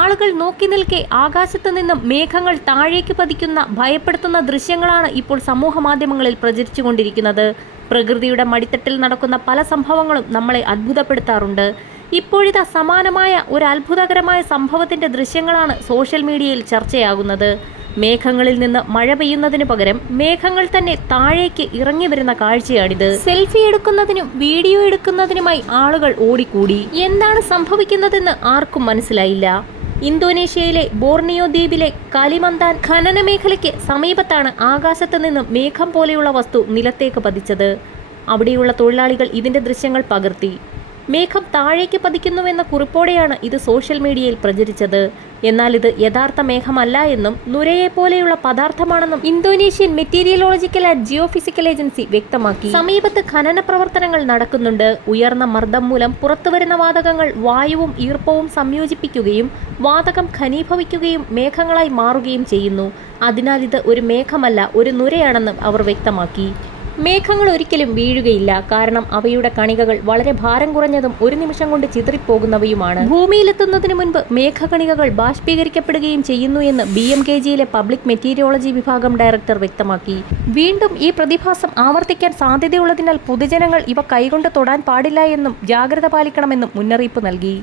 ആളുകൾ നോക്കി നിൽക്കെ ആകാശത്ത് നിന്നും മേഘങ്ങൾ താഴേക്ക് പതിക്കുന്ന ഭയപ്പെടുത്തുന്ന ദൃശ്യങ്ങളാണ് ഇപ്പോൾ സമൂഹ മാധ്യമങ്ങളിൽ പ്രചരിച്ചുകൊണ്ടിരിക്കുന്നത്. പ്രകൃതിയുടെ മടിത്തട്ടിൽ നടക്കുന്ന പല സംഭവങ്ങളും നമ്മളെ അത്ഭുതപ്പെടുത്താറുണ്ട്. ഇപ്പോഴിതാ സമാനമായ ഒരു അത്ഭുതകരമായ സംഭവത്തിന്റെ ദൃശ്യങ്ങളാണ് സോഷ്യൽ മീഡിയയിൽ ചർച്ചയാകുന്നത്. മേഘങ്ങളിൽ നിന്ന് മഴ പെയ്യുന്നതിന് പകരം മേഘങ്ങൾ തന്നെ താഴേക്ക് ഇറങ്ങി വരുന്ന കാഴ്ചയാണിത്. സെൽഫി എടുക്കുന്നതിനും വീഡിയോ എടുക്കുന്നതിനുമായി ആളുകൾ ഓടിക്കൂടി. എന്താണ് സംഭവിക്കുന്നതെന്ന് ആർക്കും മനസ്സിലായില്ല. ഇന്തോനേഷ്യയിലെ ബോർണിയോ ദ്വീപിലെ കാലിമന്താൻ ഖനന മേഖലയ്ക്ക് സമീപത്താണ് ആകാശത്ത് നിന്ന് മേഘം പോലെയുള്ള വസ്തു നിലത്തേക്ക് പതിച്ചത്. അവിടെയുള്ള തൊഴിലാളികൾ ഇതിന്റെ ദൃശ്യങ്ങൾ പകർത്തി. മേഘം താഴേക്ക് പതിക്കുന്നുവെന്ന കുറിപ്പോടെയാണ് ഇത് സോഷ്യൽ മീഡിയയിൽ പ്രചരിച്ചത്. എന്നാൽ ഇത് യഥാർത്ഥ മേഘമല്ല എന്നും നുരയെ പോലെയുള്ള പദാർത്ഥമാണെന്നും Indonesian meteorological and geophysical agency വ്യക്തമാക്കി. സമീപത്ത് ഖനന പ്രവർത്തനങ്ങൾ നടക്കുന്നുണ്ട്. ഉയർന്ന മർദ്ദം മൂലം പുറത്തുവരുന്ന വാതകങ്ങൾ വായുവും ഈർപ്പവും സംയോജിപ്പിക്കുകയും വാതകം ഖനീഭവിക്കുകയും മേഘങ്ങളായി മാറുകയും ചെയ്യുന്നു. അതിനാൽ ഇത് ഒരു മേഘമല്ല ഒരു നുരയാണെന്നും അവർ വ്യക്തമാക്കി. മേഘങ്ങൾ ഒരിക്കലും വീഴുകയില്ല. കാരണം അവയുടെ കണികകൾ വളരെ ഭാരം കുറഞ്ഞതും ഒരു നിമിഷം കൊണ്ട് ചിതറിപ്പോകുന്നവയുമാണ്. ഭൂമിയിലെത്തുന്നതിന് മുൻപ് മേഘകണികകൾ ബാഷ്പീകരിക്കപ്പെടുകയും ചെയ്യുന്നു എന്ന് ബി എം കെ ജിയിലെ പബ്ലിക് മെറ്റീരിയോളജി വിഭാഗം ഡയറക്ടർ വ്യക്തമാക്കി. വീണ്ടും ഈ പ്രതിഭാസം ആവർത്തിക്കാൻ സാധ്യതയുള്ളതിനാൽ പൊതുജനങ്ങൾ ഇവ കൈകൊണ്ട് തൊടാൻ പാടില്ല എന്നും ജാഗ്രത പാലിക്കണമെന്നും മുന്നറിയിപ്പ് നൽകി.